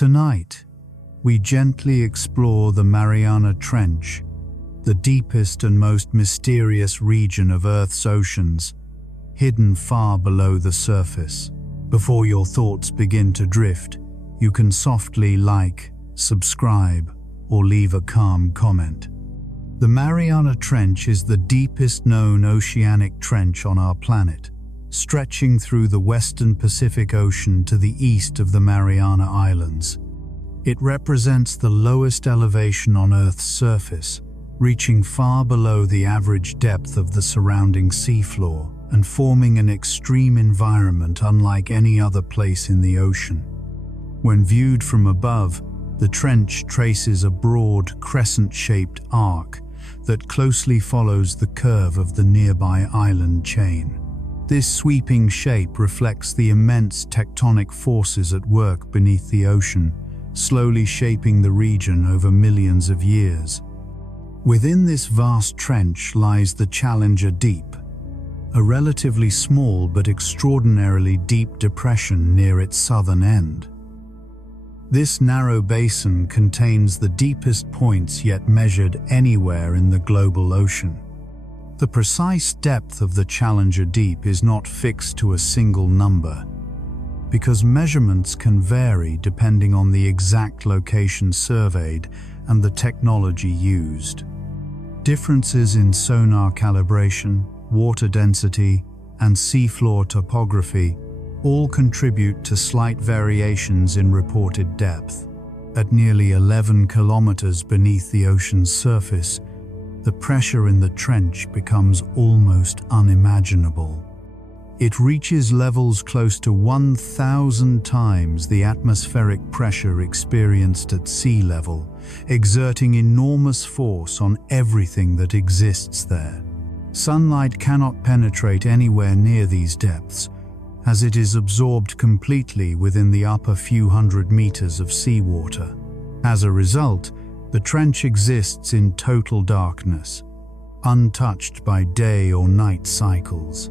Tonight, we gently explore the Mariana Trench, the deepest and most mysterious region of Earth's oceans, hidden far below the surface. Before your thoughts begin to drift, you can softly like, subscribe, or leave a calm comment. The Mariana Trench is the deepest known oceanic trench on our planet, stretching through the western Pacific Ocean to the east of the Mariana Islands. It represents the lowest elevation on Earth's surface, reaching far below the average depth of the surrounding seafloor and forming an extreme environment unlike any other place in the ocean. When viewed from above, the trench traces a broad, crescent-shaped arc that closely follows the curve of the nearby island chain. This sweeping shape reflects the immense tectonic forces at work beneath the ocean, slowly shaping the region over millions of years. Within this vast trench lies the Challenger Deep, a relatively small but extraordinarily deep depression near its southern end. This narrow basin contains the deepest points yet measured anywhere in the global ocean. The precise depth of the Challenger Deep is not fixed to a single number, because measurements can vary depending on the exact location surveyed and the technology used. Differences in sonar calibration, water density, and seafloor topography all contribute to slight variations in reported depth. At nearly 11 kilometers beneath the ocean's surface, the pressure in the trench becomes almost unimaginable. It reaches levels close to 1,000 times the atmospheric pressure experienced at sea level, exerting enormous force on everything that exists there. Sunlight cannot penetrate anywhere near these depths, as it is absorbed completely within the upper few hundred meters of seawater. As a result, the trench exists in total darkness, untouched by day or night cycles.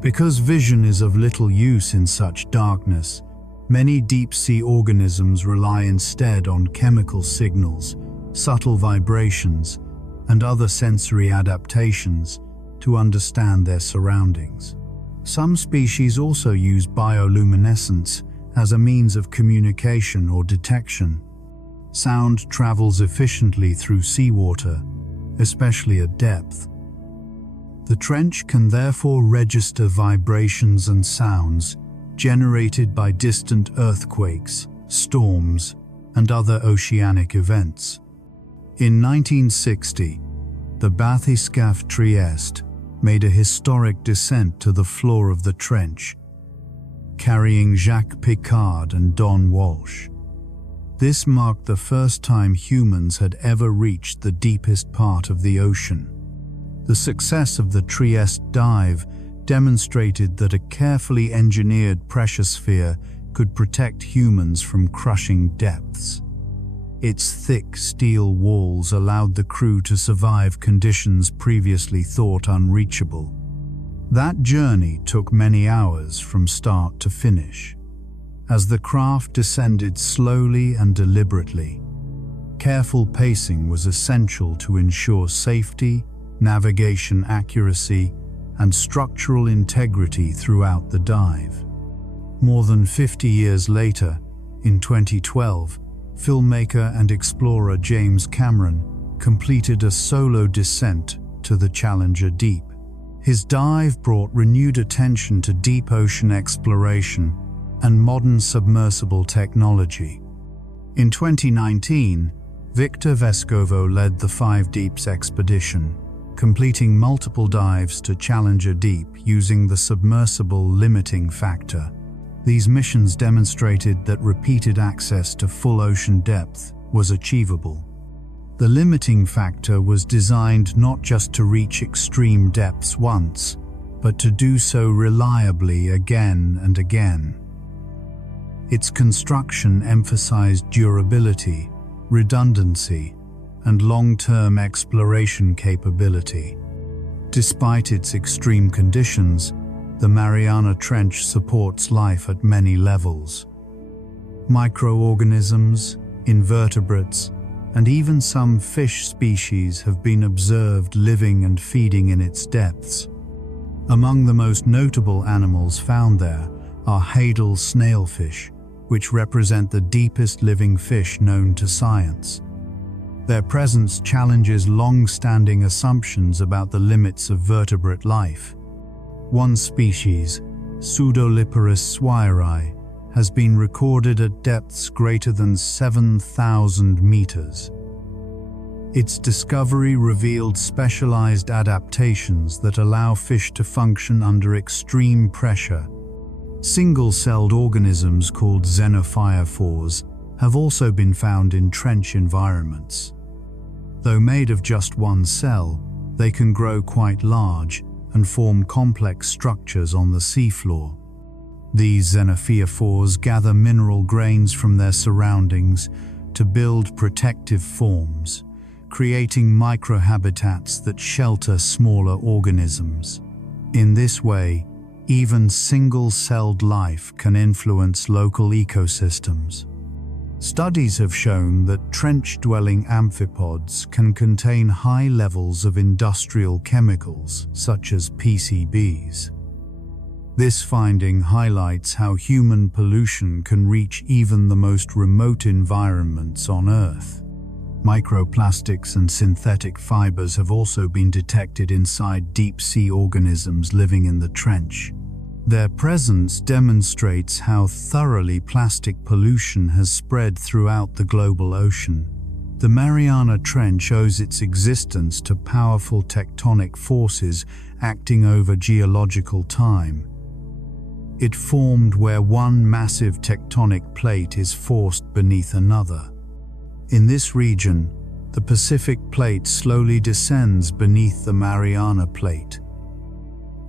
Because vision is of little use in such darkness, many deep-sea organisms rely instead on chemical signals, subtle vibrations, and other sensory adaptations to understand their surroundings. Some species also use bioluminescence as a means of communication or detection. Sound travels efficiently through seawater, especially at depth. The trench can therefore register vibrations and sounds generated by distant earthquakes, storms, and other oceanic events. In 1960, the bathyscaphe Trieste made a historic descent to the floor of the trench, carrying Jacques Piccard and Don Walsh. This marked the first time humans had ever reached the deepest part of the ocean. The success of the Trieste dive demonstrated that a carefully engineered pressure sphere could protect humans from crushing depths. Its thick steel walls allowed the crew to survive conditions previously thought unreachable. That journey took many hours from start to finish. As the craft descended slowly and deliberately, careful pacing was essential to ensure safety, navigation accuracy, and structural integrity throughout the dive. More than 50 years later, in 2012, filmmaker and explorer James Cameron completed a solo descent to the Challenger Deep. His dive brought renewed attention to deep ocean exploration and modern submersible technology. In 2019, Victor Vescovo led the Five Deeps expedition, completing multiple dives to Challenger Deep using the submersible limiting factor. These missions demonstrated that repeated access to full ocean depth was achievable. The limiting factor was designed not just to reach extreme depths once, but to do so reliably again and again. Its construction emphasized durability, redundancy, and long-term exploration capability. Despite its extreme conditions, the Mariana Trench supports life at many levels. Microorganisms, invertebrates, and even some fish species have been observed living and feeding in its depths. Among the most notable animals found there are hadal snailfish, which represent the deepest living fish known to science. Their presence challenges long-standing assumptions about the limits of vertebrate life. One species, Pseudoliparus swirei, has been recorded at depths greater than 7,000 meters. Its discovery revealed specialized adaptations that allow fish to function under extreme pressure. Single-celled organisms called xenophyophores have also been found in trench environments. Though made of just one cell, they can grow quite large and form complex structures on the seafloor. These xenophyophores gather mineral grains from their surroundings to build protective forms, creating microhabitats that shelter smaller organisms. In this way, even single-celled life can influence local ecosystems. Studies have shown that trench-dwelling amphipods can contain high levels of industrial chemicals, such as PCBs. This finding highlights how human pollution can reach even the most remote environments on Earth. Microplastics and synthetic fibers have also been detected inside deep-sea organisms living in the trench. Their presence demonstrates how thoroughly plastic pollution has spread throughout the global ocean. The Mariana Trench owes its existence to powerful tectonic forces acting over geological time. It formed where one massive tectonic plate is forced beneath another. In this region, the Pacific Plate slowly descends beneath the Mariana Plate,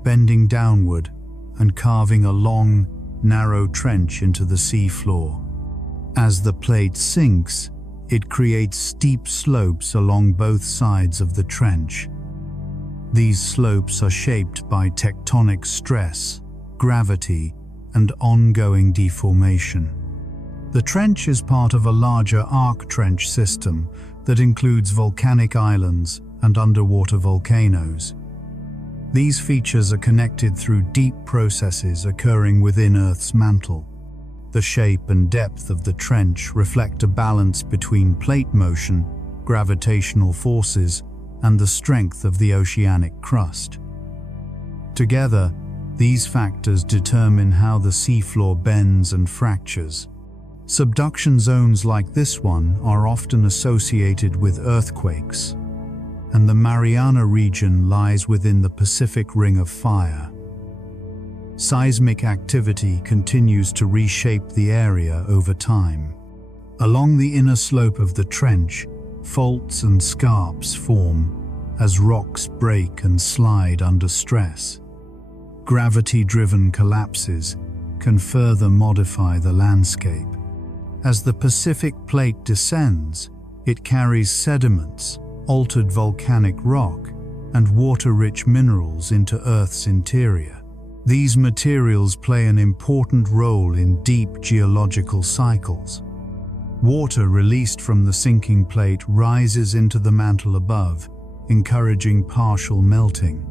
bending downward and carving a long, narrow trench into the sea floor. As the plate sinks, it creates steep slopes along both sides of the trench. These slopes are shaped by tectonic stress, gravity, and ongoing deformation. The trench is part of a larger arc trench system that includes volcanic islands and underwater volcanoes. These features are connected through deep processes occurring within Earth's mantle. The shape and depth of the trench reflect a balance between plate motion, gravitational forces, and the strength of the oceanic crust. Together, these factors determine how the seafloor bends and fractures. Subduction zones like this one are often associated with earthquakes, and the Mariana region lies within the Pacific Ring of Fire. Seismic activity continues to reshape the area over time. Along the inner slope of the trench, faults and scarps form as rocks break and slide under stress. Gravity-driven collapses can further modify the landscape. As the Pacific Plate descends, it carries sediments, altered volcanic rock, and water-rich minerals into Earth's interior. These materials play an important role in deep geological cycles. Water released from the sinking plate rises into the mantle above, encouraging partial melting.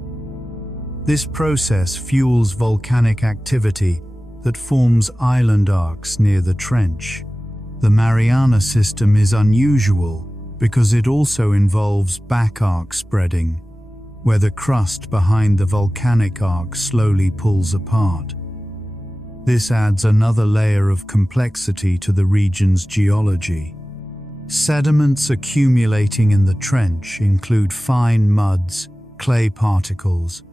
This process fuels volcanic activity that forms island arcs near the trench. The Mariana system is unusual because it also involves back arc spreading, where the crust behind the volcanic arc slowly pulls apart. This adds another layer of complexity to the region's geology. Sediments accumulating in the trench include fine muds, clay particles,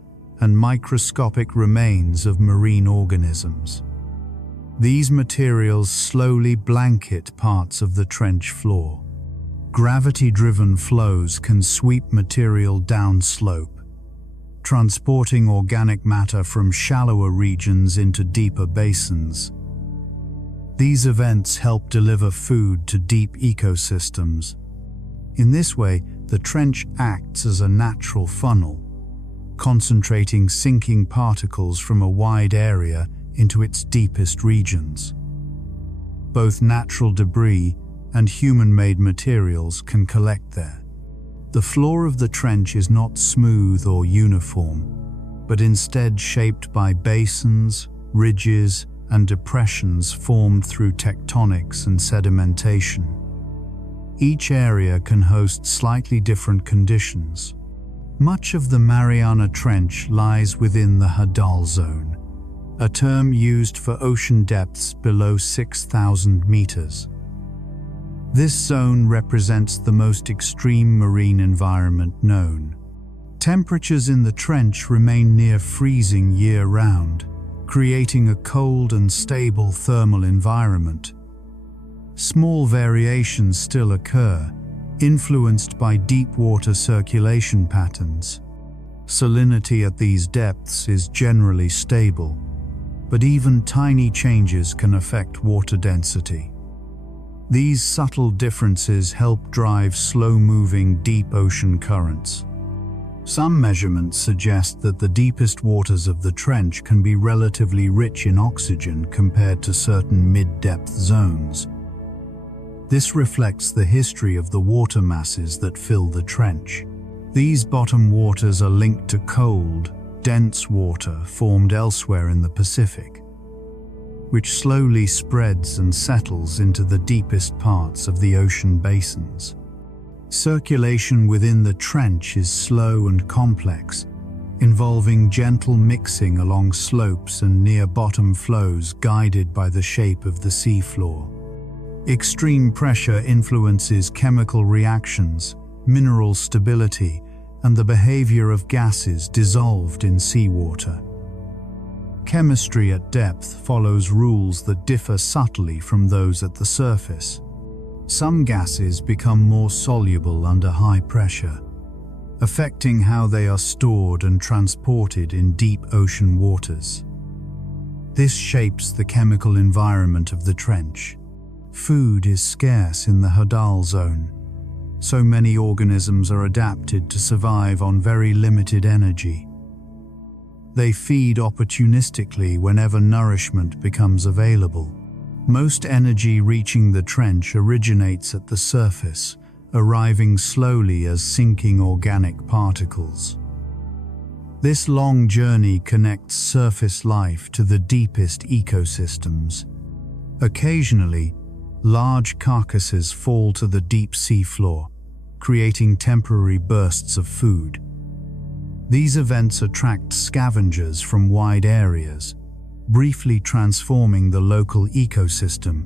and microscopic remains of marine organisms. These materials slowly blanket parts of the trench floor. Gravity-driven flows can sweep material downslope, transporting organic matter from shallower regions into deeper basins. These events help deliver food to deep ecosystems. In this way, the trench acts as a natural funnel, concentrating sinking particles from a wide area into its deepest regions. both natural debris and human-made materials can collect there. The floor of the trench is not smooth or uniform, but instead shaped by basins, ridges, and depressions formed through tectonics and sedimentation. Each area can host slightly different conditions. Much of the Mariana Trench lies within the hadal zone, a term used for ocean depths below 6,000 meters. This zone represents the most extreme marine environment known. Temperatures in the trench remain near freezing year-round, creating a cold and stable thermal environment. Small variations still occur, influenced by deep water circulation patterns. Salinity at these depths is generally stable, but even tiny changes can affect water density. These subtle differences help drive slow-moving deep ocean currents. Some measurements suggest that the deepest waters of the trench can be relatively rich in oxygen compared to certain mid-depth zones. This reflects the history of the water masses that fill the trench. These bottom waters are linked to cold, dense water formed elsewhere in the Pacific, which slowly spreads and settles into the deepest parts of the ocean basins. Circulation within the trench is slow and complex, involving gentle mixing along slopes and near bottom flows guided by the shape of the seafloor. Extreme pressure influences chemical reactions, mineral stability, and the behavior of gases dissolved in seawater. Chemistry at depth follows rules that differ subtly from those at the surface. Some gases become more soluble under high pressure, affecting how they are stored and transported in deep ocean waters. This shapes the chemical environment of the trench. Food is scarce in the hadal zone, so many organisms are adapted to survive on very limited energy. They feed opportunistically whenever nourishment becomes available. Most energy reaching the trench originates at the surface, arriving slowly as sinking organic particles. This long journey connects surface life to the deepest ecosystems. Occasionally, large carcasses fall to the deep sea floor, creating temporary bursts of food. These events attract scavengers from wide areas, briefly transforming the local ecosystem.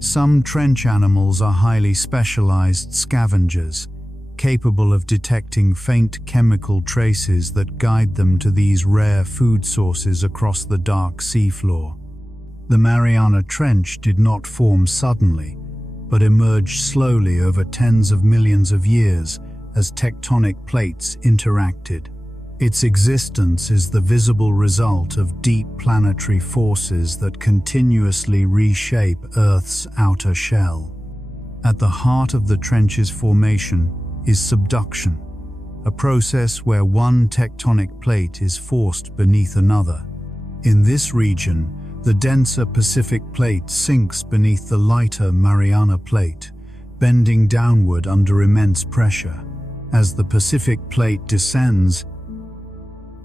Some trench animals are highly specialized scavengers, capable of detecting faint chemical traces that guide them to these rare food sources across the dark seafloor. The Mariana Trench did not form suddenly, but emerged slowly over tens of millions of years as tectonic plates interacted. Its existence is the visible result of deep planetary forces that continuously reshape Earth's outer shell. At the heart of the trench's formation is subduction, a process where one tectonic plate is forced beneath another. In this region, the denser Pacific plate sinks beneath the lighter Mariana plate, bending downward under immense pressure. As the Pacific plate descends,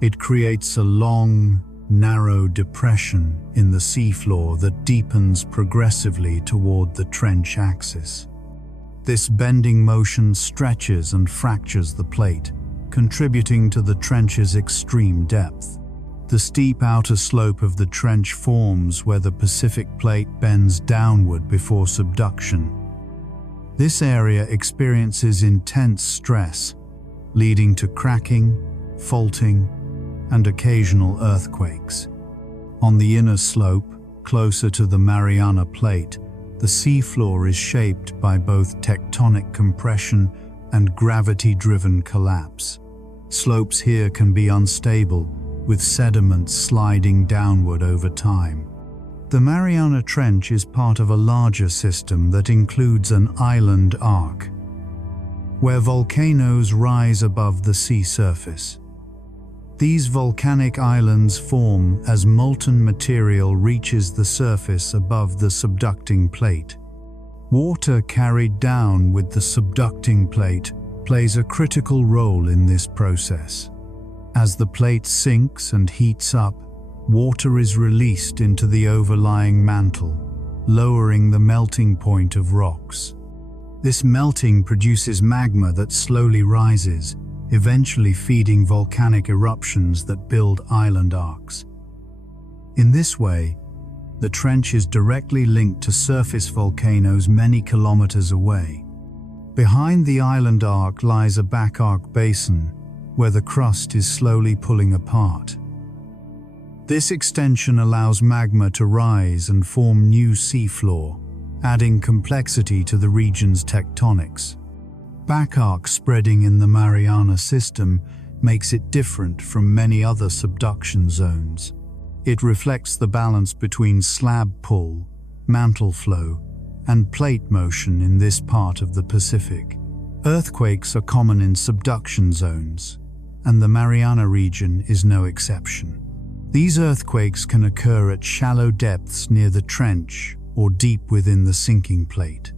it creates a long, narrow depression in the seafloor that deepens progressively toward the trench axis. This bending motion stretches and fractures the plate, contributing to the trench's extreme depth. The steep outer slope of the trench forms where the Pacific plate bends downward before subduction. This area experiences intense stress, leading to cracking, faulting, and occasional earthquakes. On the inner slope, closer to the Mariana plate, the seafloor is shaped by both tectonic compression and gravity-driven collapse. Slopes here can be unstable, with sediments sliding downward over time. The Mariana Trench is part of a larger system that includes an island arc, where volcanoes rise above the sea surface. These volcanic islands form as molten material reaches the surface above the subducting plate. Water carried down with the subducting plate plays a critical role in this process. As the plate sinks and heats up, water is released into the overlying mantle, lowering the melting point of rocks. This melting produces magma that slowly rises, eventually feeding volcanic eruptions that build island arcs. In this way, the trench is directly linked to surface volcanoes many kilometers away. Behind the island arc lies a back arc basin, where the crust is slowly pulling apart. This extension allows magma to rise and form new seafloor, adding complexity to the region's tectonics. Back arc spreading in the Mariana system makes it different from many other subduction zones. It reflects the balance between slab pull, mantle flow, and plate motion in this part of the Pacific. Earthquakes are common in subduction zones, and the Mariana region is no exception. These earthquakes can occur at shallow depths near the trench or deep within the sinking plate.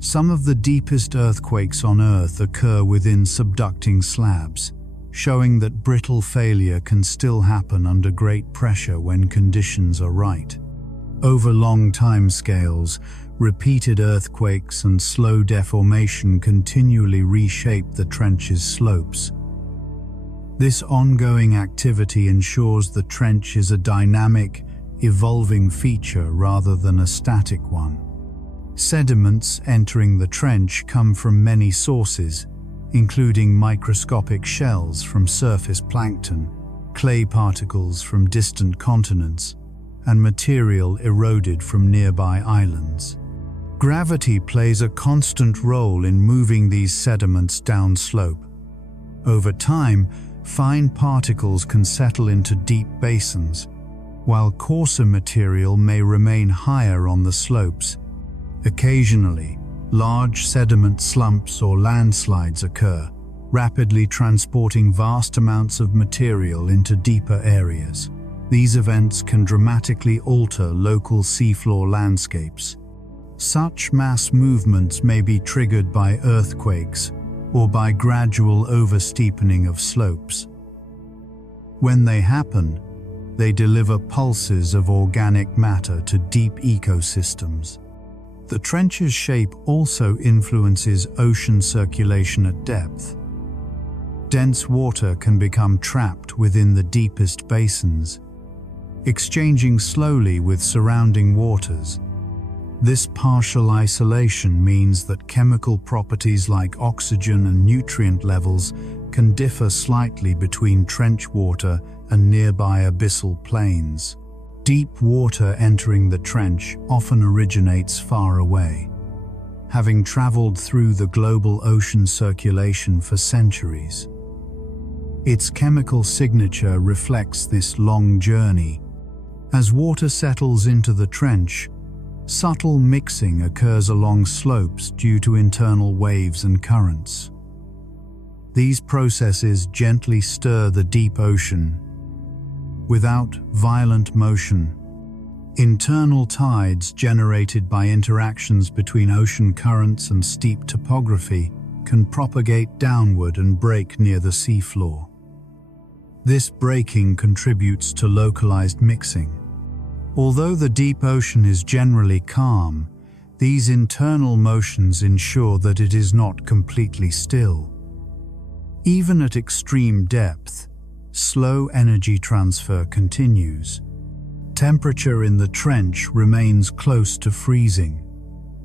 Some of the deepest earthquakes on Earth occur within subducting slabs, showing that brittle failure can still happen under great pressure when conditions are right. Over long timescales, repeated earthquakes and slow deformation continually reshape the trench's slopes. This ongoing activity ensures the trench is a dynamic, evolving feature rather than a static one. Sediments entering the trench come from many sources, including microscopic shells from surface plankton, clay particles from distant continents, and material eroded from nearby islands. Gravity plays a constant role in moving these sediments downslope. Over time, fine particles can settle into deep basins, while coarser material may remain higher on the slopes. Occasionally, large sediment slumps or landslides occur, rapidly transporting vast amounts of material into deeper areas. These events can dramatically alter local seafloor landscapes. Such mass movements may be triggered by earthquakes or by gradual oversteepening of slopes. When they happen, they deliver pulses of organic matter to deep ecosystems. The trench's shape also influences ocean circulation at depth. Dense water can become trapped within the deepest basins, exchanging slowly with surrounding waters. This partial isolation means that chemical properties like oxygen and nutrient levels can differ slightly between trench water and nearby abyssal plains. Deep water entering the trench often originates far away, having traveled through the global ocean circulation for centuries. Its chemical signature reflects this long journey. As water settles into the trench, subtle mixing occurs along slopes due to internal waves and currents. These processes gently stir the deep ocean without violent motion. Internal tides generated by interactions between ocean currents and steep topography can propagate downward and break near the seafloor. This breaking contributes to localized mixing. Although the deep ocean is generally calm, these internal motions ensure that it is not completely still. Even at extreme depth, slow energy transfer continues. Temperature in the trench remains close to freezing,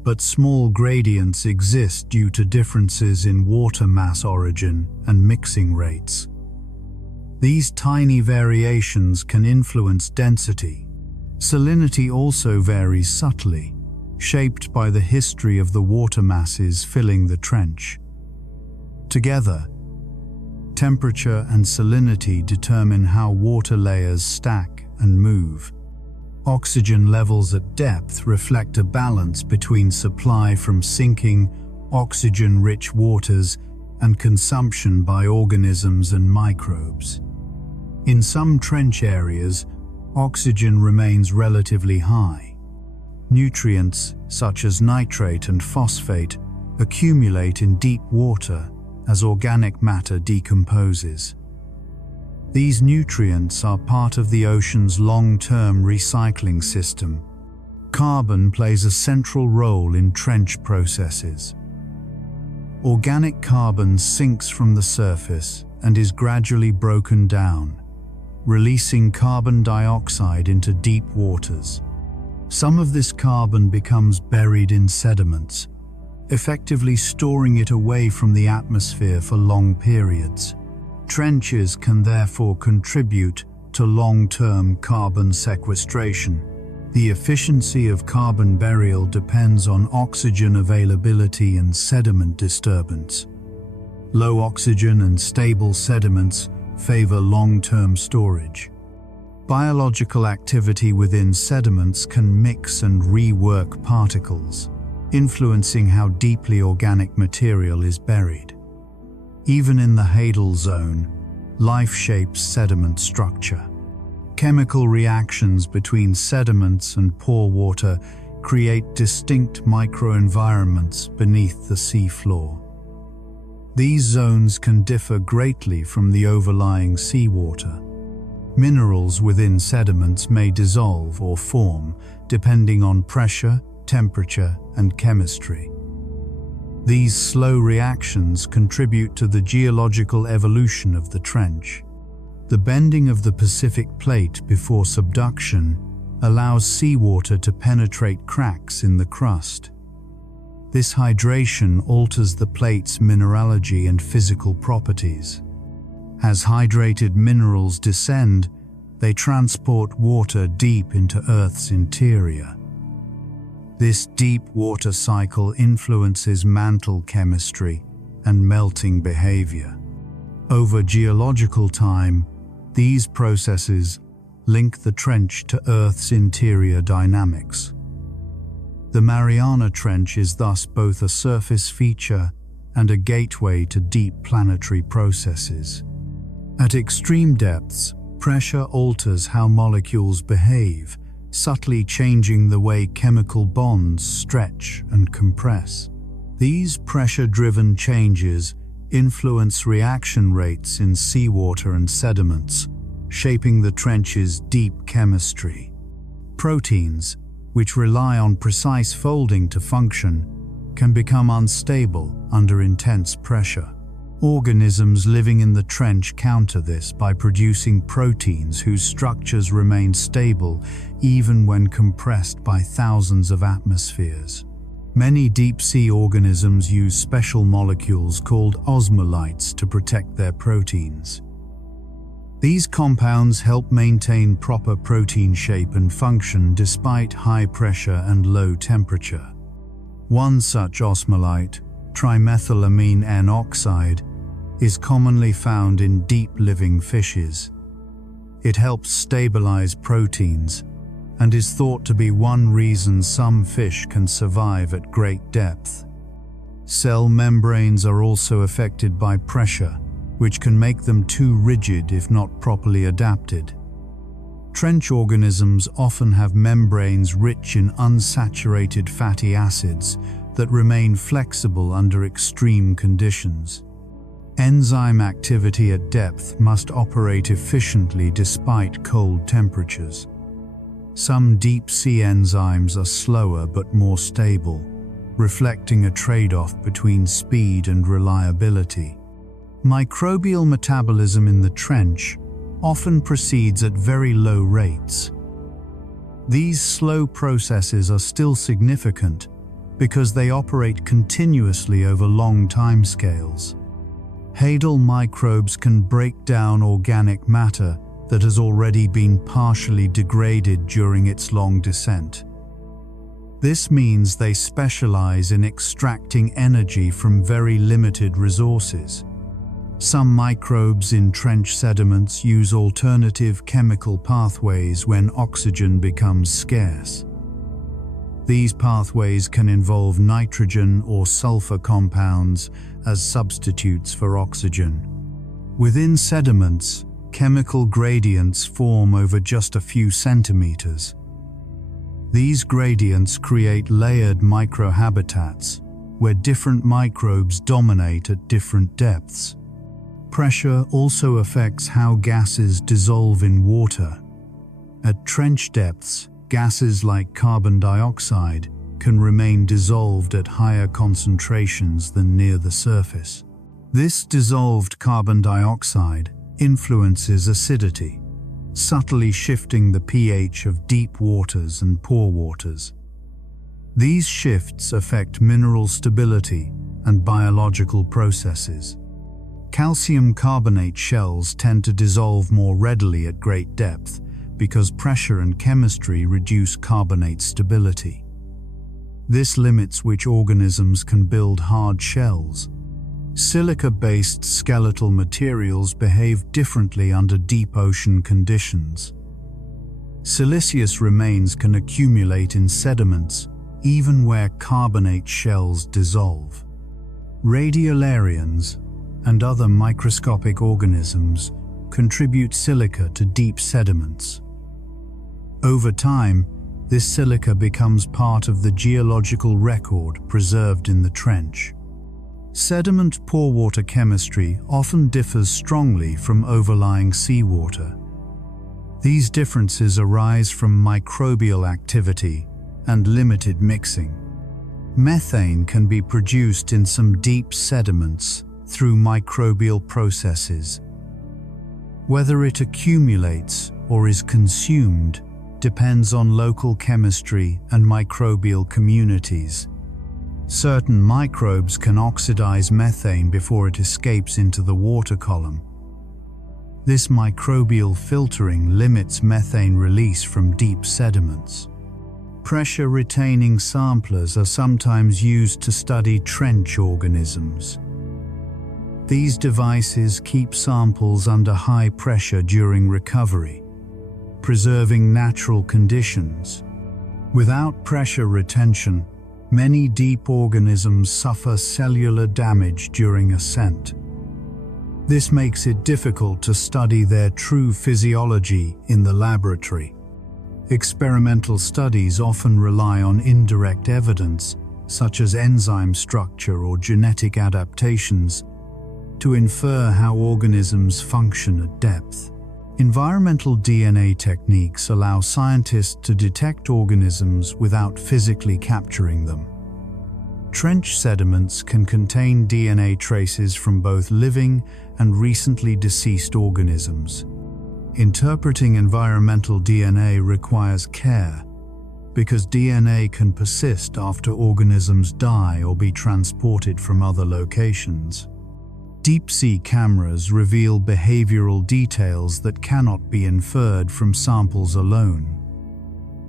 but small gradients exist due to differences in water mass origin and mixing rates. These tiny variations can influence density. Salinity also varies subtly, shaped by the history of the water masses filling the trench. Together, temperature and salinity determine how water layers stack and move. Oxygen levels at depth reflect a balance between supply from sinking, oxygen-rich waters and consumption by organisms and microbes. In some trench areas, oxygen remains relatively high. Nutrients, such as nitrate and phosphate, accumulate in deep water as organic matter decomposes. These nutrients are part of the ocean's long-term recycling system. Carbon plays a central role in trench processes. Organic carbon sinks from the surface and is gradually broken down, releasing carbon dioxide into deep waters. Some of this carbon becomes buried in sediments, effectively storing it away from the atmosphere for long periods. Trenches can therefore contribute to long-term carbon sequestration. The efficiency of carbon burial depends on oxygen availability and sediment disturbance. Low oxygen and stable sediments favor long-term storage. Biological activity within sediments can mix and rework particles, influencing how deeply organic material is buried. Even in the hadal zone, life shapes sediment structure. Chemical reactions between sediments and pore water create distinct microenvironments beneath the sea floor. These zones can differ greatly from the overlying seawater. Minerals within sediments may dissolve or form depending on pressure, temperature, and chemistry. These slow reactions contribute to the geological evolution of the trench. The bending of the Pacific Plate before subduction allows seawater to penetrate cracks in the crust. This hydration alters the plate's mineralogy and physical properties. As hydrated minerals descend, they transport water deep into Earth's interior. This deep water cycle influences mantle chemistry and melting behavior. Over geological time, these processes link the trench to Earth's interior dynamics. The Mariana Trench is thus both a surface feature and a gateway to deep planetary processes. At extreme depths, pressure alters how molecules behave, subtly changing the way chemical bonds stretch and compress. These pressure-driven changes influence reaction rates in seawater and sediments, shaping the trench's deep chemistry. Proteins, which rely on precise folding to function, can become unstable under intense pressure. Organisms living in the trench counter this by producing proteins whose structures remain stable even when compressed by thousands of atmospheres. Many deep-sea organisms use special molecules called osmolytes to protect their proteins. These compounds help maintain proper protein shape and function despite high pressure and low temperature. One such osmolyte, trimethylamine N-oxide, is commonly found in deep-living fishes. It helps stabilize proteins and is thought to be one reason some fish can survive at great depth. Cell membranes are also affected by pressure, which can make them too rigid if not properly adapted. Trench organisms often have membranes rich in unsaturated fatty acids that remain flexible under extreme conditions. Enzyme activity at depth must operate efficiently despite cold temperatures. Some deep-sea enzymes are slower but more stable, reflecting a trade-off between speed and reliability. Microbial metabolism in the trench often proceeds at very low rates. These slow processes are still significant because they operate continuously over long timescales. Hadal microbes can break down organic matter that has already been partially degraded during its long descent. This means they specialize in extracting energy from very limited resources. Some microbes in trench sediments use alternative chemical pathways when oxygen becomes scarce. These pathways can involve nitrogen or sulfur compounds as substitutes for oxygen. Within sediments, chemical gradients form over just a few centimeters. These gradients create layered microhabitats, where different microbes dominate at different depths. Pressure also affects how gases dissolve in water. At trench depths, gases like carbon dioxide can remain dissolved at higher concentrations than near the surface. This dissolved carbon dioxide influences acidity, subtly shifting the pH of deep waters and pore waters. These shifts affect mineral stability and biological processes. Calcium carbonate shells tend to dissolve more readily at great depth because pressure and chemistry reduce carbonate stability. This limits which organisms can build hard shells. Silica-based skeletal materials behave differently under deep ocean conditions. Siliceous remains can accumulate in sediments even where carbonate shells dissolve. Radiolarians and other microscopic organisms contribute silica to deep sediments. Over time, this silica becomes part of the geological record preserved in the trench. Sediment pore water chemistry often differs strongly from overlying seawater. These differences arise from microbial activity and limited mixing. Methane can be produced in some deep sediments through microbial processes. Whether it accumulates or is consumed depends on local chemistry and microbial communities. Certain microbes can oxidize methane before it escapes into the water column. This microbial filtering limits methane release from deep sediments. Pressure-retaining samplers are sometimes used to study trench organisms. These devices keep samples under high pressure during recovery, preserving natural conditions. Without pressure retention, many deep organisms suffer cellular damage during ascent. This makes it difficult to study their true physiology in the laboratory. Experimental studies often rely on indirect evidence, such as enzyme structure or genetic adaptations, to infer how organisms function at depth. Environmental DNA techniques allow scientists to detect organisms without physically capturing them. Trench sediments can contain DNA traces from both living and recently deceased organisms. Interpreting environmental DNA requires care, because DNA can persist after organisms die or be transported from other locations. Deep-sea cameras reveal behavioral details that cannot be inferred from samples alone.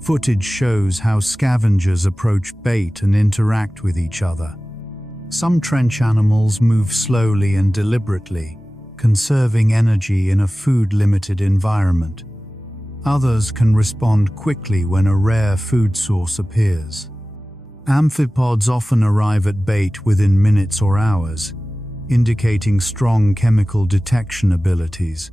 Footage shows how scavengers approach bait and interact with each other. Some trench animals move slowly and deliberately, conserving energy in a food-limited environment. Others can respond quickly when a rare food source appears. Amphipods often arrive at bait within minutes or hours, indicating strong chemical detection abilities.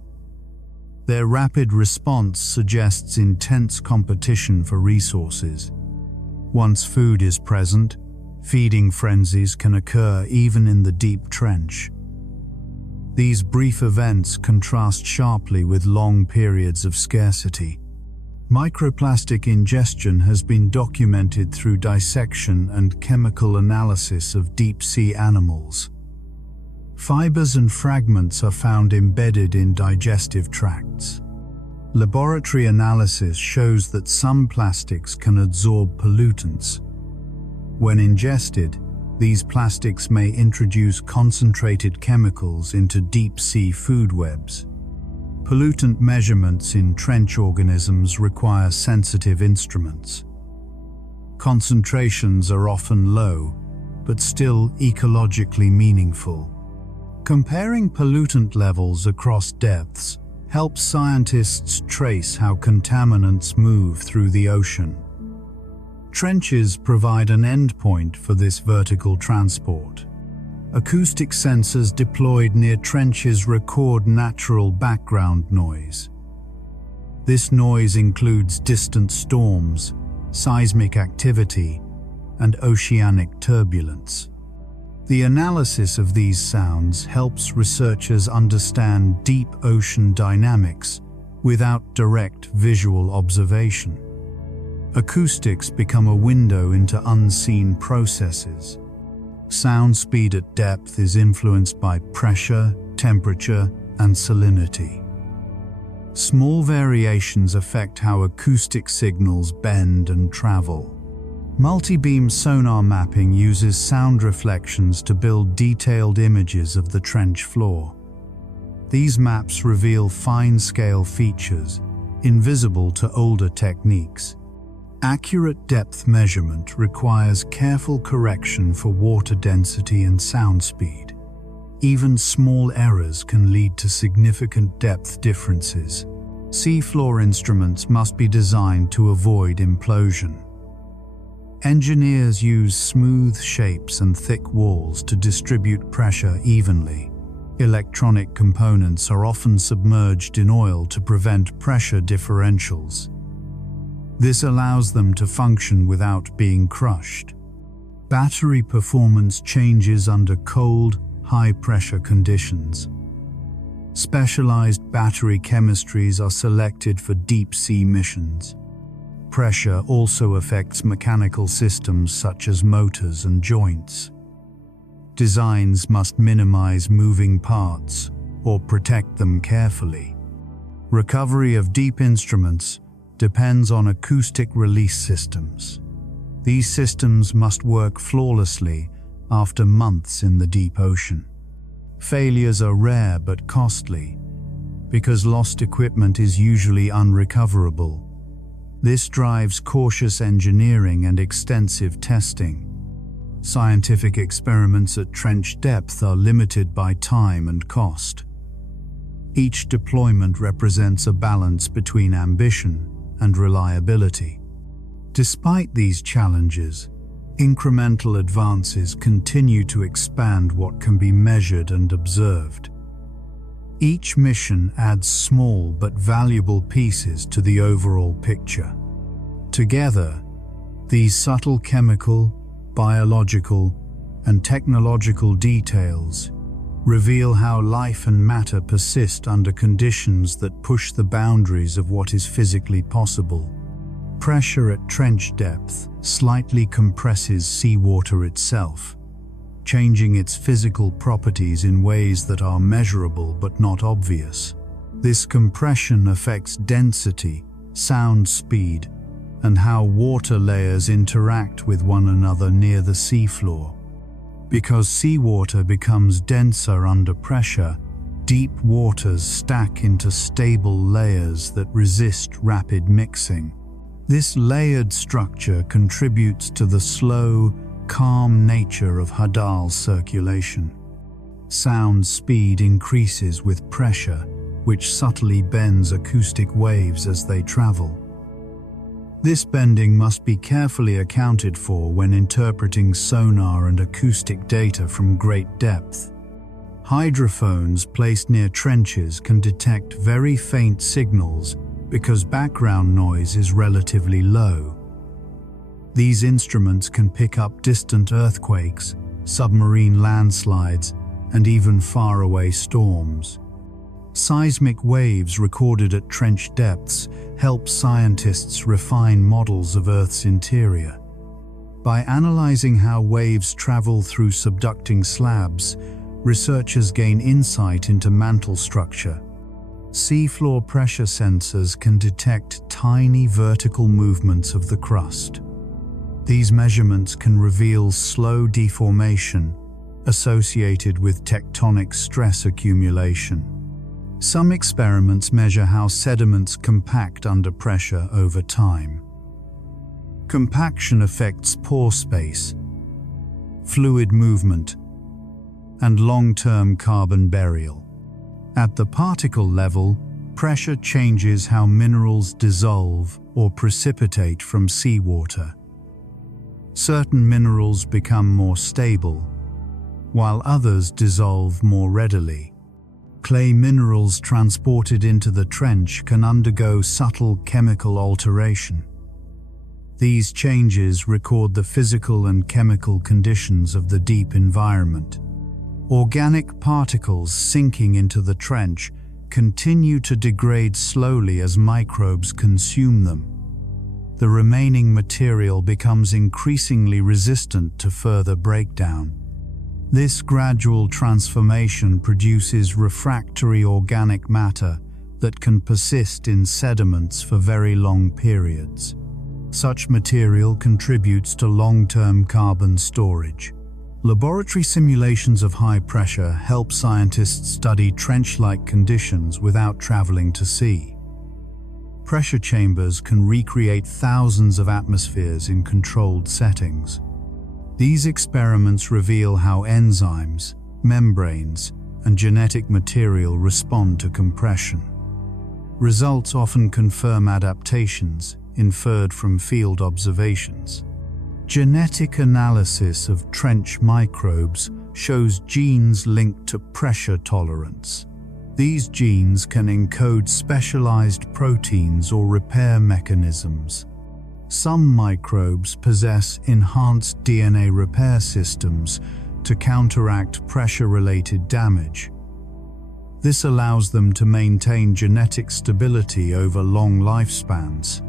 Their rapid response suggests intense competition for resources. Once food is present, feeding frenzies can occur even in the deep trench. These brief events contrast sharply with long periods of scarcity. Microplastic ingestion has been documented through dissection and chemical analysis of deep-sea animals. Fibers and fragments are found embedded in digestive tracts. Laboratory analysis shows that some plastics can absorb pollutants. When ingested, these plastics may introduce concentrated chemicals into deep-sea food webs. Pollutant measurements in trench organisms require sensitive instruments. Concentrations are often low, but still ecologically meaningful. Comparing pollutant levels across depths helps scientists trace how contaminants move through the ocean. Trenches provide an endpoint for this vertical transport. Acoustic sensors deployed near trenches record natural background noise. This noise includes distant storms, seismic activity, and oceanic turbulence. The analysis of these sounds helps researchers understand deep ocean dynamics without direct visual observation. Acoustics become a window into unseen processes. Sound speed at depth is influenced by pressure, temperature, and salinity. Small variations affect how acoustic signals bend and travel. Multi-beam sonar mapping uses sound reflections to build detailed images of the trench floor. These maps reveal fine-scale features, invisible to older techniques. Accurate depth measurement requires careful correction for water density and sound speed. Even small errors can lead to significant depth differences. Seafloor instruments must be designed to avoid implosion. Engineers use smooth shapes and thick walls to distribute pressure evenly. Electronic components are often submerged in oil to prevent pressure differentials. This allows them to function without being crushed. Battery performance changes under cold, high-pressure conditions. Specialized battery chemistries are selected for deep-sea missions. Pressure also affects mechanical systems such as motors and joints. Designs must minimize moving parts or protect them carefully. Recovery of deep instruments depends on acoustic release systems. These systems must work flawlessly after months in the deep ocean. Failures are rare but costly, because lost equipment is usually unrecoverable. This drives cautious engineering and extensive testing. Scientific experiments at trench depth are limited by time and cost. Each deployment represents a balance between ambition and reliability. Despite these challenges, incremental advances continue to expand what can be measured and observed. Each mission adds small but valuable pieces to the overall picture. Together, these subtle chemical, biological, and technological details reveal how life and matter persist under conditions that push the boundaries of what is physically possible. Pressure at trench depth slightly compresses seawater itself, changing its physical properties in ways that are measurable but not obvious. This compression affects density, sound speed, and how water layers interact with one another near the seafloor. Because seawater becomes denser under pressure, deep waters stack into stable layers that resist rapid mixing. This layered structure contributes to the slow, calm nature of hadal circulation. Sound speed increases with pressure, which subtly bends acoustic waves as they travel. This bending must be carefully accounted for when interpreting sonar and acoustic data from great depth. Hydrophones placed near trenches can detect very faint signals because background noise is relatively low. These instruments can pick up distant earthquakes, submarine landslides, and even faraway storms. Seismic waves recorded at trench depths help scientists refine models of Earth's interior. By analyzing how waves travel through subducting slabs, researchers gain insight into mantle structure. Seafloor pressure sensors can detect tiny vertical movements of the crust. These measurements can reveal slow deformation associated with tectonic stress accumulation. Some experiments measure how sediments compact under pressure over time. Compaction affects pore space, fluid movement, and long-term carbon burial. At the particle level, pressure changes how minerals dissolve or precipitate from seawater. Certain minerals become more stable, while others dissolve more readily. Clay minerals transported into the trench can undergo subtle chemical alteration. These changes record the physical and chemical conditions of the deep environment. Organic particles sinking into the trench continue to degrade slowly as microbes consume them. The remaining material becomes increasingly resistant to further breakdown. This gradual transformation produces refractory organic matter that can persist in sediments for very long periods. Such material contributes to long-term carbon storage. Laboratory simulations of high pressure help scientists study trench-like conditions without traveling to sea. Pressure chambers can recreate thousands of atmospheres in controlled settings. These experiments reveal how enzymes, membranes, and genetic material respond to compression. Results often confirm adaptations inferred from field observations. Genetic analysis of trench microbes shows genes linked to pressure tolerance. These genes can encode specialized proteins or repair mechanisms. Some microbes possess enhanced DNA repair systems to counteract pressure-related damage. This allows them to maintain genetic stability over long lifespans.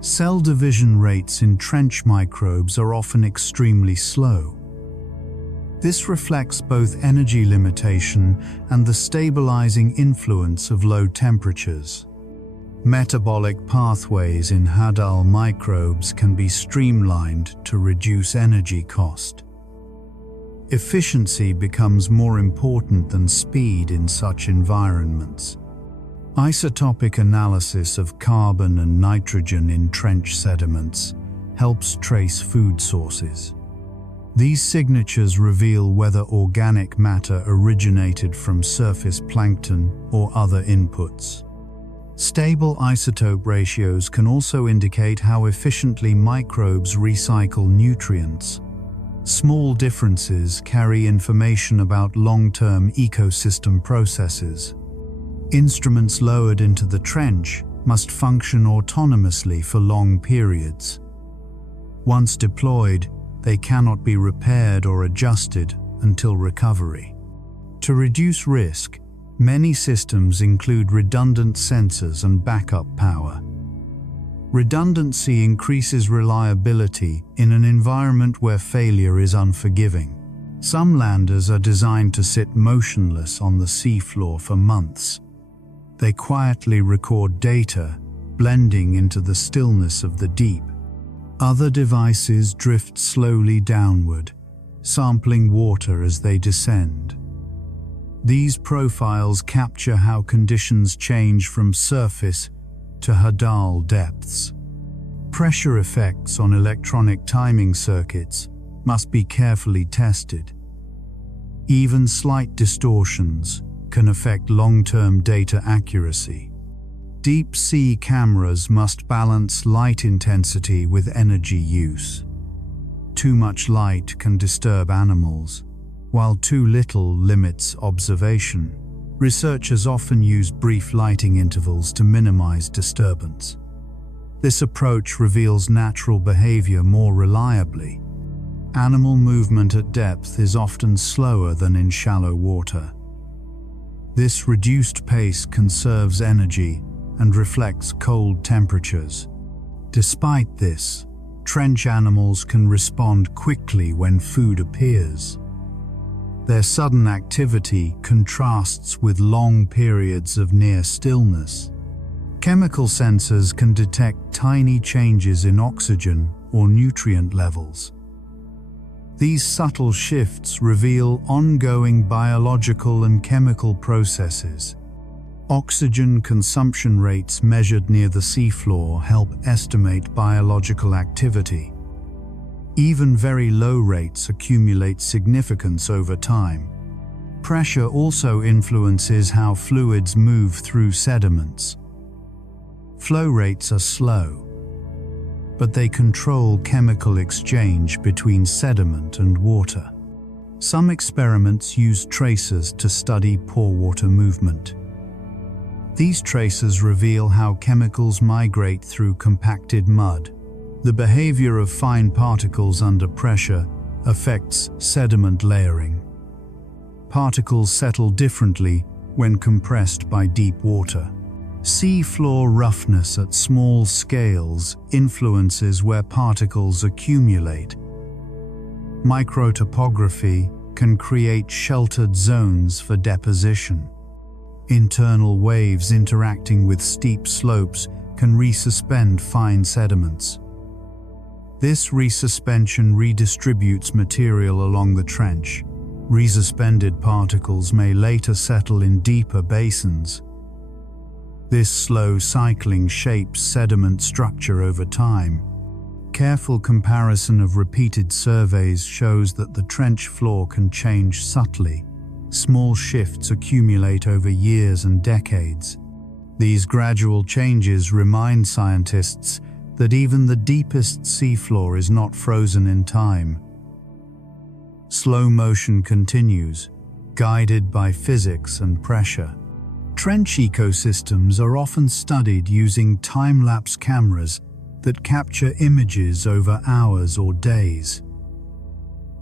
Cell division rates in trench microbes are often extremely slow. This reflects both energy limitation and the stabilizing influence of low temperatures. Metabolic pathways in hadal microbes can be streamlined to reduce energy cost. Efficiency becomes more important than speed in such environments. Isotopic analysis of carbon and nitrogen in trench sediments helps trace food sources. These signatures reveal whether organic matter originated from surface plankton or other inputs. Stable isotope ratios can also indicate how efficiently microbes recycle nutrients. Small differences carry information about long-term ecosystem processes. Instruments lowered into the trench must function autonomously for long periods. Once deployed, they cannot be repaired or adjusted until recovery. To reduce risk, many systems include redundant sensors and backup power. Redundancy increases reliability in an environment where failure is unforgiving. Some landers are designed to sit motionless on the seafloor for months. They quietly record data, blending into the stillness of the deep. Other devices drift slowly downward, sampling water as they descend. These profiles capture how conditions change from surface to hadal depths. Pressure effects on electronic timing circuits must be carefully tested. Even slight distortions can affect long-term data accuracy. Deep-sea cameras must balance light intensity with energy use. Too much light can disturb animals, while too little limits observation. Researchers often use brief lighting intervals to minimize disturbance. This approach reveals natural behavior more reliably. Animal movement at depth is often slower than in shallow water. This reduced pace conserves energy and reflects cold temperatures. Despite this, trench animals can respond quickly when food appears. Their sudden activity contrasts with long periods of near stillness. Chemical sensors can detect tiny changes in oxygen or nutrient levels. These subtle shifts reveal ongoing biological and chemical processes. Oxygen consumption rates measured near the seafloor help estimate biological activity. Even very low rates accumulate significance over time. Pressure also influences how fluids move through sediments. Flow rates are slow, but they control chemical exchange between sediment and water. Some experiments use tracers to study pore water movement. These tracers reveal how chemicals migrate through compacted mud. The behavior of fine particles under pressure affects sediment layering. Particles settle differently when compressed by deep water. Sea floor roughness at small scales influences where particles accumulate. Microtopography can create sheltered zones for deposition. Internal waves interacting with steep slopes can resuspend fine sediments. This resuspension redistributes material along the trench. Resuspended particles may later settle in deeper basins. This slow cycling shapes sediment structure over time. Careful comparison of repeated surveys shows that the trench floor can change subtly. Small shifts accumulate over years and decades. These gradual changes remind scientists that even the deepest seafloor is not frozen in time. Slow motion continues, guided by physics and pressure. Trench ecosystems are often studied using time-lapse cameras that capture images over hours or days.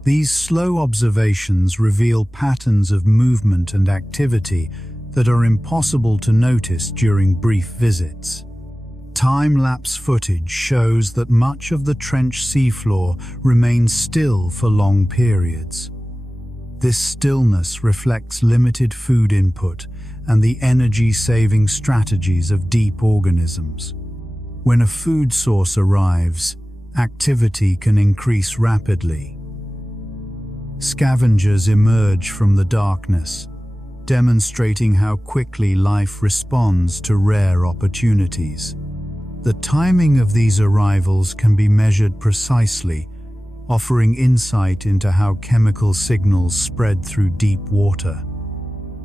These slow observations reveal patterns of movement and activity that are impossible to notice during brief visits. Time-lapse footage shows that much of the trench seafloor remains still for long periods. This stillness reflects limited food input and the energy-saving strategies of deep organisms. When a food source arrives, activity can increase rapidly. Scavengers emerge from the darkness, demonstrating how quickly life responds to rare opportunities. The timing of these arrivals can be measured precisely, offering insight into how chemical signals spread through deep water.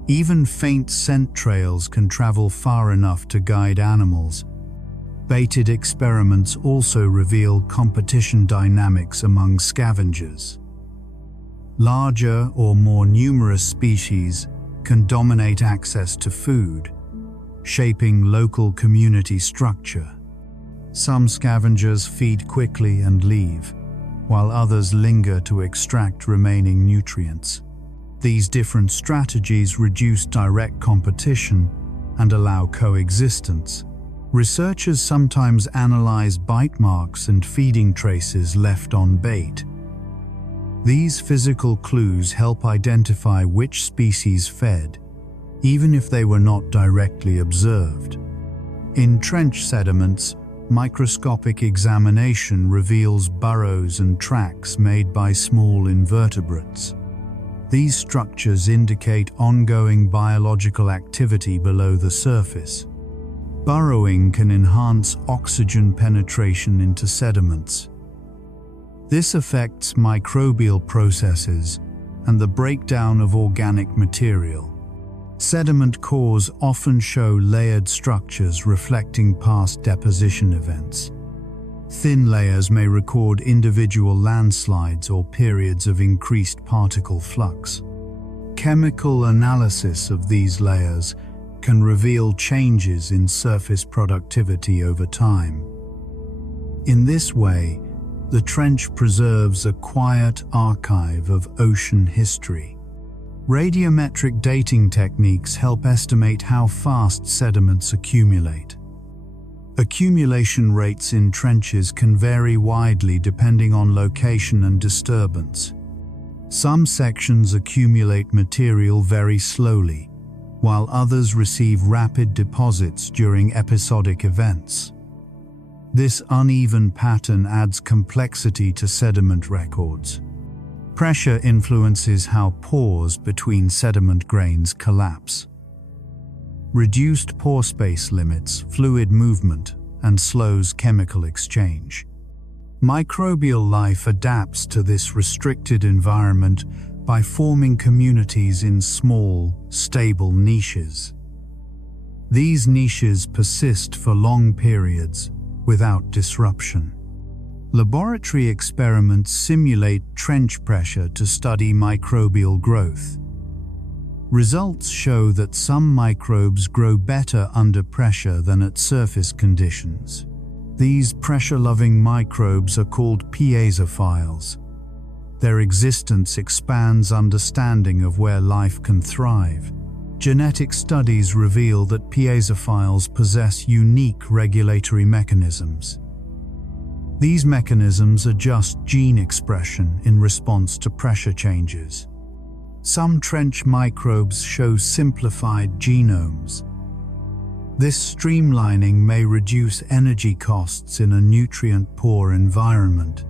Even faint scent trails can travel far enough to guide animals. Baited experiments also reveal competition dynamics among scavengers. Larger or more numerous species can dominate access to food, shaping local community structure. Some scavengers feed quickly and leave, while others linger to extract remaining nutrients. These different strategies reduce direct competition and allow coexistence. Researchers sometimes analyze bite marks and feeding traces left on bait. These physical clues help identify which species fed, even if they were not directly observed. In trench sediments, microscopic examination reveals burrows and tracks made by small invertebrates. These structures indicate ongoing biological activity below the surface. Burrowing can enhance oxygen penetration into sediments. This affects microbial processes and the breakdown of organic material. Sediment cores often show layered structures reflecting past deposition events. Thin layers may record individual landslides or periods of increased particle flux. Chemical analysis of these layers can reveal changes in surface productivity over time. In this way, the trench preserves a quiet archive of ocean history. Radiometric dating techniques help estimate how fast sediments accumulate. Accumulation rates in trenches can vary widely depending on location and disturbance. Some sections accumulate material very slowly, while others receive rapid deposits during episodic events. This uneven pattern adds complexity to sediment records. Pressure influences how pores between sediment grains collapse. Reduced pore space limits fluid movement and slows chemical exchange. Microbial life adapts to this restricted environment by forming communities in small, stable niches. These niches persist for long periods without disruption. Laboratory experiments simulate trench pressure to study microbial growth. Results show that some microbes grow better under pressure than at surface conditions. These pressure-loving microbes are called piezophiles. Their existence expands understanding of where life can thrive. Genetic studies reveal that piezophiles possess unique regulatory mechanisms. These mechanisms adjust gene expression in response to pressure changes. Some trench microbes show simplified genomes. This streamlining may reduce energy costs in a nutrient-poor environment.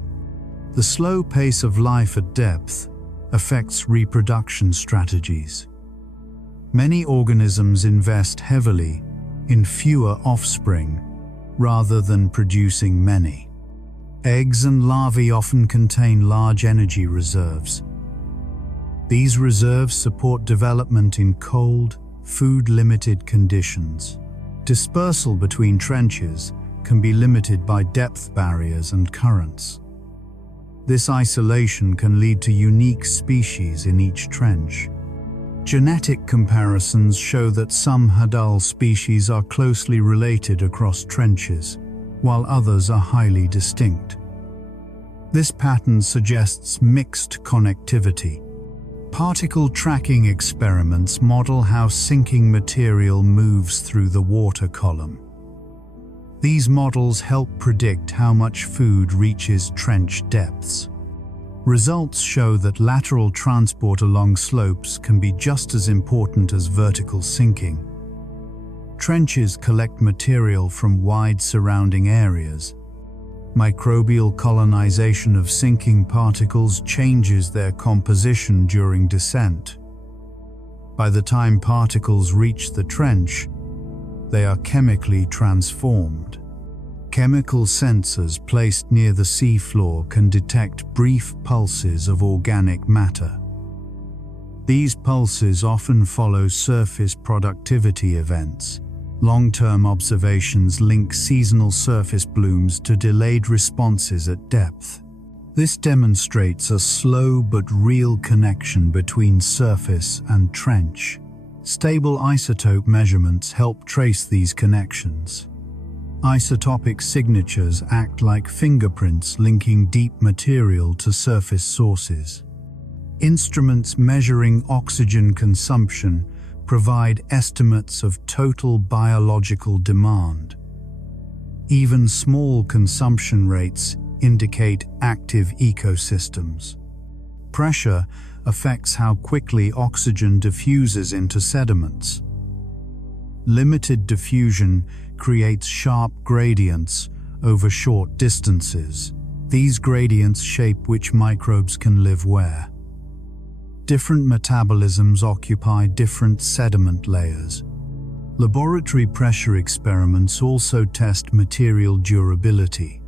The slow pace of life at depth affects reproduction strategies. Many organisms invest heavily in fewer offspring rather than producing many. Eggs and larvae often contain large energy reserves. These reserves support development in cold, food-limited conditions. Dispersal between trenches can be limited by depth barriers and currents. This isolation can lead to unique species in each trench. Genetic comparisons show that some hadal species are closely related across trenches, while others are highly distinct. This pattern suggests mixed connectivity. Particle tracking experiments model how sinking material moves through the water column. These models help predict how much food reaches trench depths. Results show that lateral transport along slopes can be just as important as vertical sinking. Trenches collect material from wide surrounding areas. Microbial colonization of sinking particles changes their composition during descent. By the time particles reach the trench, they are chemically transformed. Chemical sensors placed near the seafloor can detect brief pulses of organic matter. These pulses often follow surface productivity events. Long-term observations link seasonal surface blooms to delayed responses at depth. This demonstrates a slow but real connection between surface and trench. Stable isotope measurements help trace these connections. Isotopic signatures act like fingerprints linking deep material to surface sources. Instruments measuring oxygen consumption provide estimates of total biological demand. Even small consumption rates indicate active ecosystems. Pressure affects how quickly oxygen diffuses into sediments. Limited diffusion creates sharp gradients over short distances. These gradients shape which microbes can live where. Different metabolisms occupy different sediment layers. Laboratory pressure experiments also test material durability.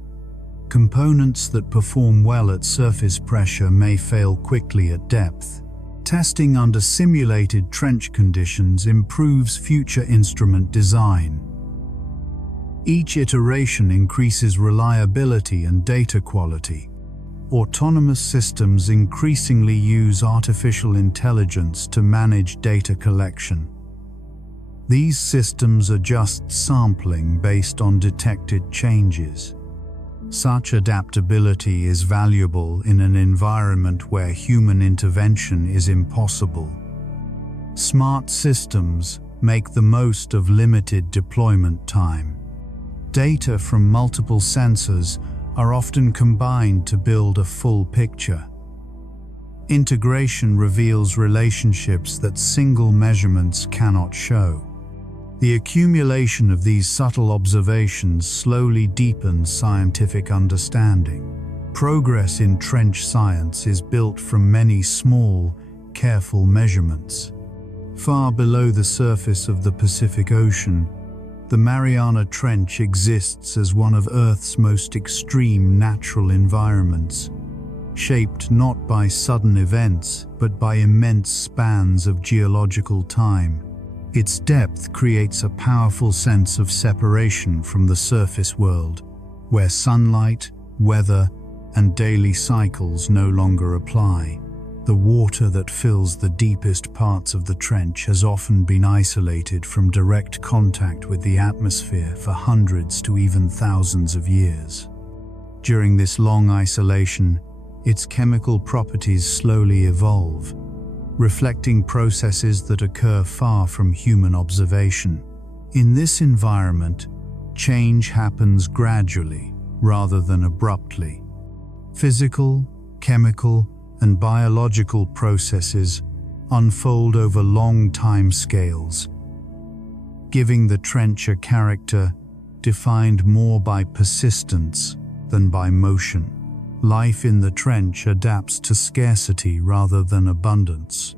Components that perform well at surface pressure may fail quickly at depth. Testing under simulated trench conditions improves future instrument design. Each iteration increases reliability and data quality. Autonomous systems increasingly use artificial intelligence to manage data collection. These systems adjust sampling based on detected changes. Such adaptability is valuable in an environment where human intervention is impossible. Smart systems make the most of limited deployment time. Data from multiple sensors are often combined to build a full picture. Integration reveals relationships that single measurements cannot show. The accumulation of these subtle observations slowly deepens scientific understanding. Progress in trench science is built from many small, careful measurements. Far below the surface of the Pacific Ocean, the Mariana Trench exists as one of Earth's most extreme natural environments, shaped not by sudden events, but by immense spans of geological time. Its depth creates a powerful sense of separation from the surface world, where sunlight, weather, and daily cycles no longer apply. The water that fills the deepest parts of the trench has often been isolated from direct contact with the atmosphere for hundreds to even thousands of years. During this long isolation, its chemical properties slowly evolve, reflecting processes that occur far from human observation. In this environment, change happens gradually rather than abruptly. Physical, chemical, and biological processes unfold over long time scales, giving the trench a character defined more by persistence than by motion. Life in the trench adapts to scarcity rather than abundance.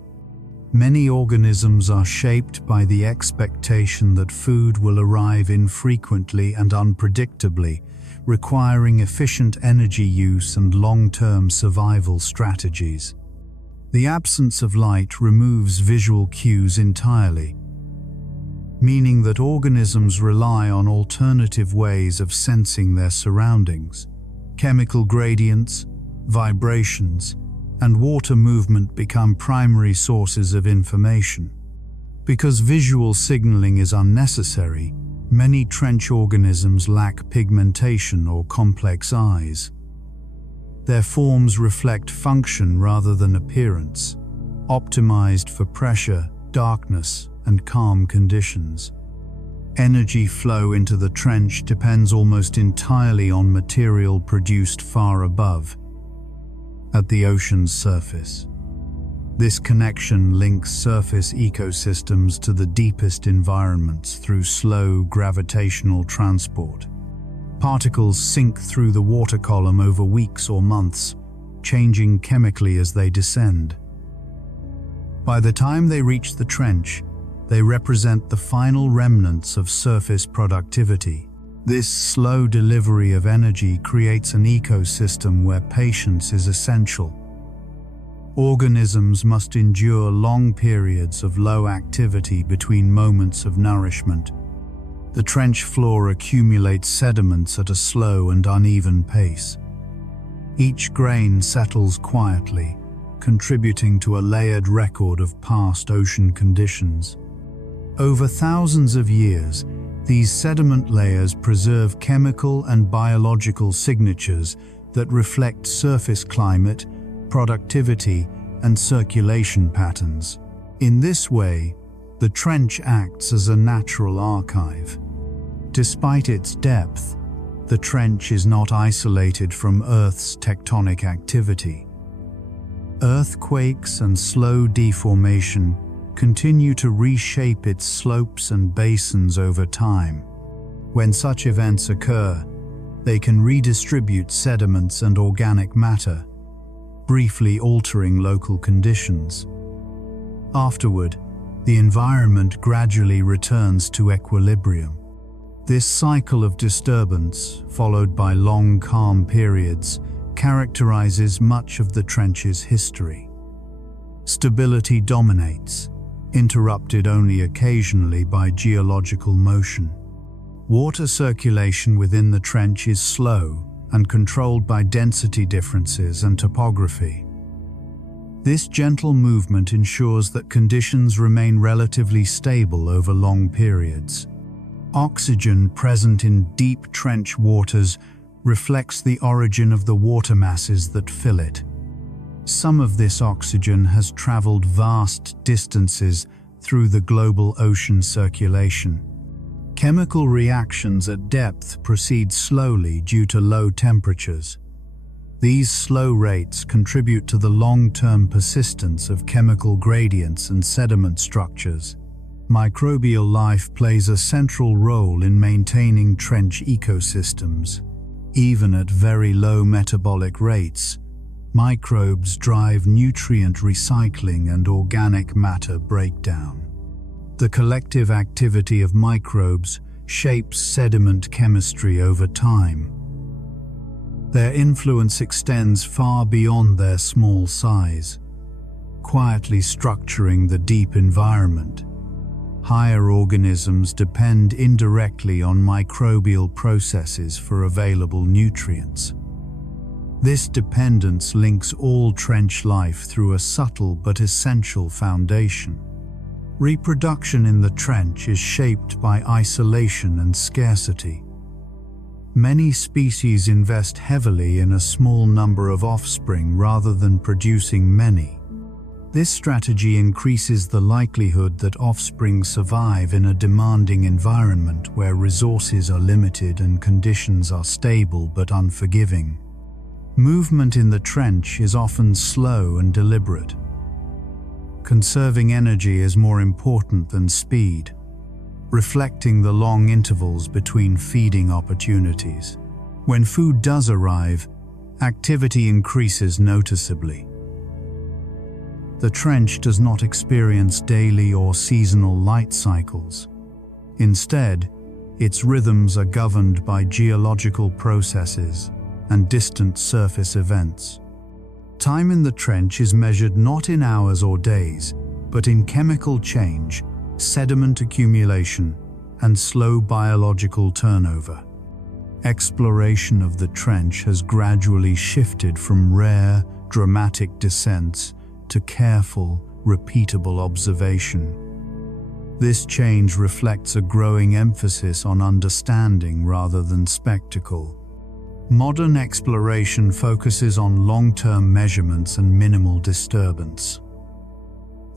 Many organisms are shaped by the expectation that food will arrive infrequently and unpredictably, requiring efficient energy use and long-term survival strategies. The absence of light removes visual cues entirely, meaning that organisms rely on alternative ways of sensing their surroundings. Chemical gradients, vibrations, and water movement become primary sources of information. Because visual signaling is unnecessary, many trench organisms lack pigmentation or complex eyes. Their forms reflect function rather than appearance, optimized for pressure, darkness, and calm conditions. Energy flow into the trench depends almost entirely on material produced far above, at the ocean's surface. This connection links surface ecosystems to the deepest environments through slow gravitational transport. Particles sink through the water column over weeks or months, changing chemically as they descend. By the time they reach the trench, they represent the final remnants of surface productivity. This slow delivery of energy creates an ecosystem where patience is essential. Organisms must endure long periods of low activity between moments of nourishment. The trench floor accumulates sediments at a slow and uneven pace. Each grain settles quietly, contributing to a layered record of past ocean conditions. Over thousands of years, these sediment layers preserve chemical and biological signatures that reflect surface climate, productivity, and circulation patterns. In this way, the trench acts as a natural archive. Despite its depth, the trench is not isolated from Earth's tectonic activity. Earthquakes and slow deformation continue to reshape its slopes and basins over time. When such events occur, they can redistribute sediments and organic matter, briefly altering local conditions. Afterward, the environment gradually returns to equilibrium. This cycle of disturbance, followed by long calm periods, characterizes much of the trench's history. Stability dominates, interrupted only occasionally by geological motion. Water circulation within the trench is slow and controlled by density differences and topography. This gentle movement ensures that conditions remain relatively stable over long periods. Oxygen present in deep trench waters reflects the origin of the water masses that fill it. Some of this oxygen has traveled vast distances through the global ocean circulation. Chemical reactions at depth proceed slowly due to low temperatures. These slow rates contribute to the long-term persistence of chemical gradients and sediment structures. Microbial life plays a central role in maintaining trench ecosystems. Even at very low metabolic rates, microbes drive nutrient recycling and organic matter breakdown. The collective activity of microbes shapes sediment chemistry over time. Their influence extends far beyond their small size, quietly structuring the deep environment. Higher organisms depend indirectly on microbial processes for available nutrients. This dependence links all trench life through a subtle but essential foundation. Reproduction in the trench is shaped by isolation and scarcity. Many species invest heavily in a small number of offspring rather than producing many. This strategy increases the likelihood that offspring survive in a demanding environment where resources are limited and conditions are stable but unforgiving. Movement in the trench is often slow and deliberate. Conserving energy is more important than speed, reflecting the long intervals between feeding opportunities. When food does arrive, activity increases noticeably. The trench does not experience daily or seasonal light cycles. Instead, its rhythms are governed by geological processes and distant surface events. Time in the trench is measured not in hours or days, but in chemical change, sediment accumulation, and slow biological turnover. Exploration of the trench has gradually shifted from rare, dramatic descents to careful, repeatable observation. This change reflects a growing emphasis on understanding rather than spectacle. Modern exploration focuses on long-term measurements and minimal disturbance.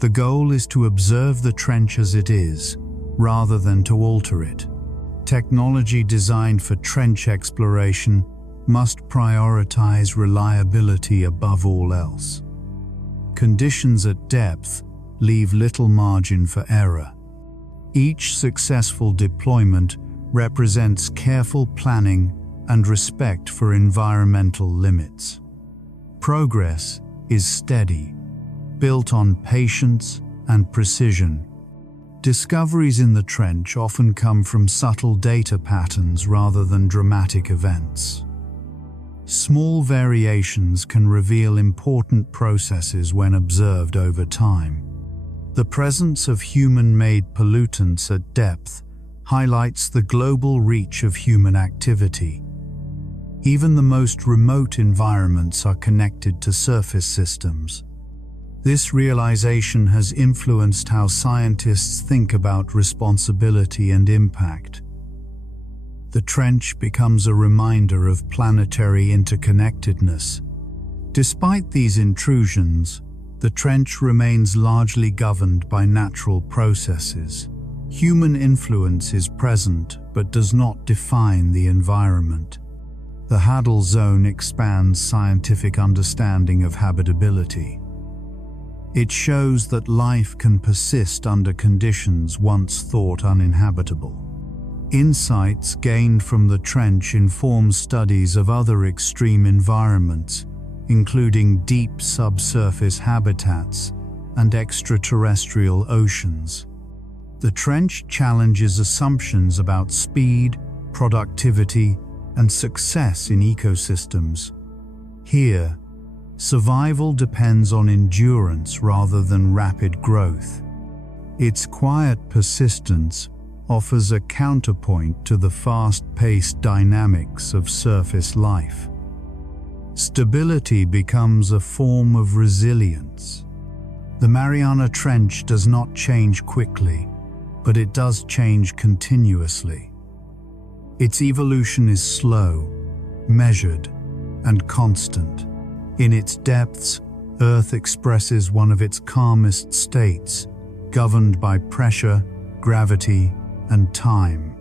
The goal is to observe the trench as it is, rather than to alter it. Technology designed for trench exploration must prioritize reliability above all else. Conditions at depth leave little margin for error. Each successful deployment represents careful planning and respect for environmental limits. Progress is steady, built on patience and precision. Discoveries in the trench often come from subtle data patterns rather than dramatic events. Small variations can reveal important processes when observed over time. The presence of human-made pollutants at depth highlights the global reach of human activity. Even the most remote environments are connected to surface systems. This realization has influenced how scientists think about responsibility and impact. The trench becomes a reminder of planetary interconnectedness. Despite these intrusions, the trench remains largely governed by natural processes. Human influence is present but does not define the environment. The hadal zone expands scientific understanding of habitability. It shows that life can persist under conditions once thought uninhabitable. Insights gained from the trench inform studies of other extreme environments, including deep subsurface habitats and extraterrestrial oceans. The trench challenges assumptions about speed, productivity, and success in ecosystems. Here, survival depends on endurance rather than rapid growth. Its quiet persistence offers a counterpoint to the fast-paced dynamics of surface life. Stability becomes a form of resilience. The Mariana Trench does not change quickly, but it does change continuously. Its evolution is slow, measured, and constant. In its depths, Earth expresses one of its calmest states, governed by pressure, gravity, and time.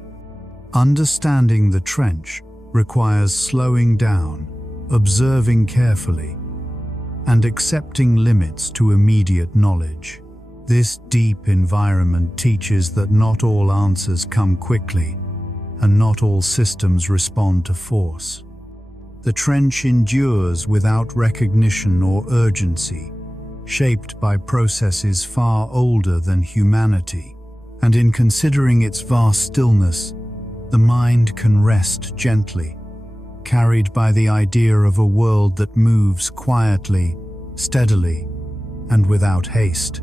Understanding the trench requires slowing down, observing carefully, and accepting limits to immediate knowledge. This deep environment teaches that not all answers come quickly, and not all systems respond to force. The trench endures without recognition or urgency, shaped by processes far older than humanity. And in considering its vast stillness, the mind can rest gently, carried by the idea of a world that moves quietly, steadily, and without haste.